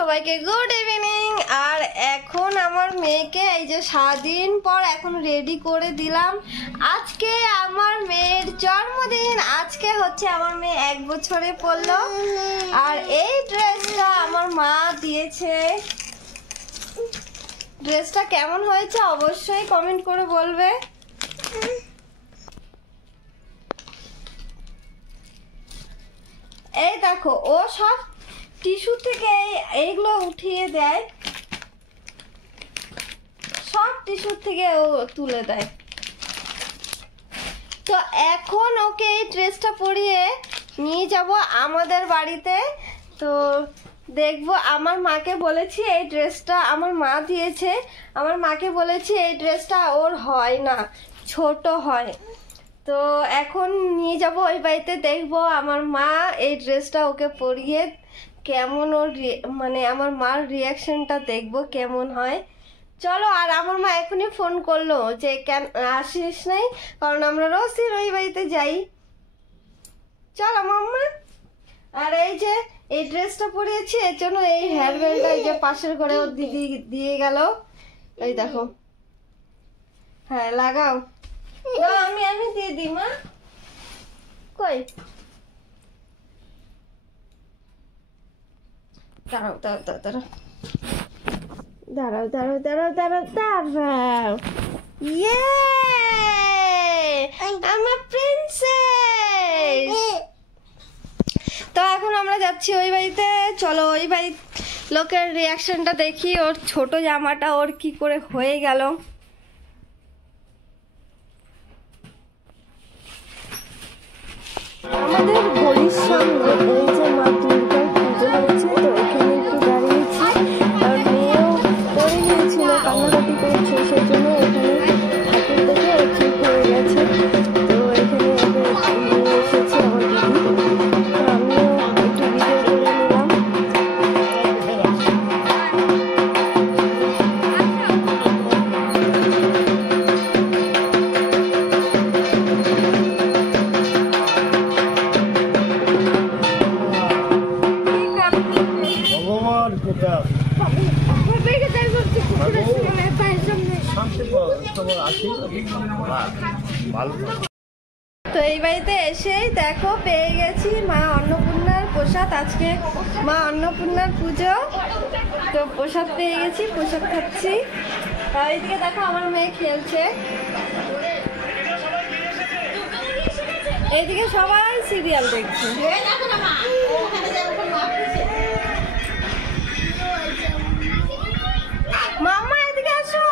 সবাইকে good evening. আর এখন আমার মেয়েকে এই যে সারাদিন পর এখন রেডি করে দিলাম। আজকে আমার মেয়ের জন্মদিন, আজকে হচ্ছে আমার মেয়ে 1 বছরে পড়লো। আর এই ড্রেসটা আমার মা দিয়েছে। ড্রেসটা কেমন হয়েছে অবশ্যই কমেন্ট করে বলবে। এই দেখো, ও সব টিস্যু থেকে এইগুলো উঠিয়ে দেয়, সব টিস্যু থেকে ও তুলে দেয়। তো এখন ওকে এই ড্রেসটা পরিয়ে নিয়ে যাব আমাদের বাড়িতে। তো দেখবো, আমার মাকে বলেছি এই ড্রেসটা আমার মা দিয়েছে। আমার মাকে বলেছি এই ড্রেসটা ওর হয় না, ছোট হয়। তো এখন নিয়ে যাব ওই বাড়িতে, দেখবো আমার মা এই ড্রেসটা ওকে পরিয়ে কেমন ওর মানে আমার মার রিয়াকশনটা দেখবো কেমন হয়। চলো। আর আমার মা এখনই ফোন করলো যে কেন আসিস নাই, কারণ আমরা রোজ ওই বাড়িতে যাই। চলো মাম্মা। আর এই যে এই ড্রেসটা পরিয়েছি, এর জন্য এই হেয়ার ব্যান্ডটা এই যে পাশের ঘরে ওর দিদি দিয়ে গেল। এই দেখো, হ্যাঁ লাগাও। আমি দিয়ে দিই মা। কই দাঁড়াও দাঁড়াও দাঁড়াও দাঁড়াও দাঁড়াও দাঁড়াও দাঁড়াও দাঁড়াও। ইয়ে, আমার প্রিন্সেস। তো এখন আমরা যাচ্ছি ওই বাড়িতে। চলো ওই বাড়ির লোকের রিয়াকশনটা দেখি, ওর ছোট জামাটা ওর কি করে হয়ে গেল। আমাদের গলির সামনে এই যে মা দুর্গার পুজো হয়েছে, তো এখানে একটু দাঁড়িয়েছি। আর মেয়েও পড়ে গিয়েছিল, কান্নাকাটি করছে, সেই জন্য এখানে ঠাকুর থেকে ঠিক হয়ে গেছে। তো এখানে নিয়ে এসেছে আমার দিদি, তো আমিও একটু ভিডিও করে নিলাম। তো এই বাড়িতে এসেই দেখো পেয়ে গেছি মা অন্নপূর্ণার প্রসাদ। আজকে মা অন্নপূর্ণার পুজো, তো প্রসাদ পেয়ে গেছি, প্রসাদ খাচ্ছি। আর এইদিকে দেখো আমার মেয়ে খেলছে, এইদিকে সবাই সিরিয়াল দেখছে। মাম্মা এদিকে আসো।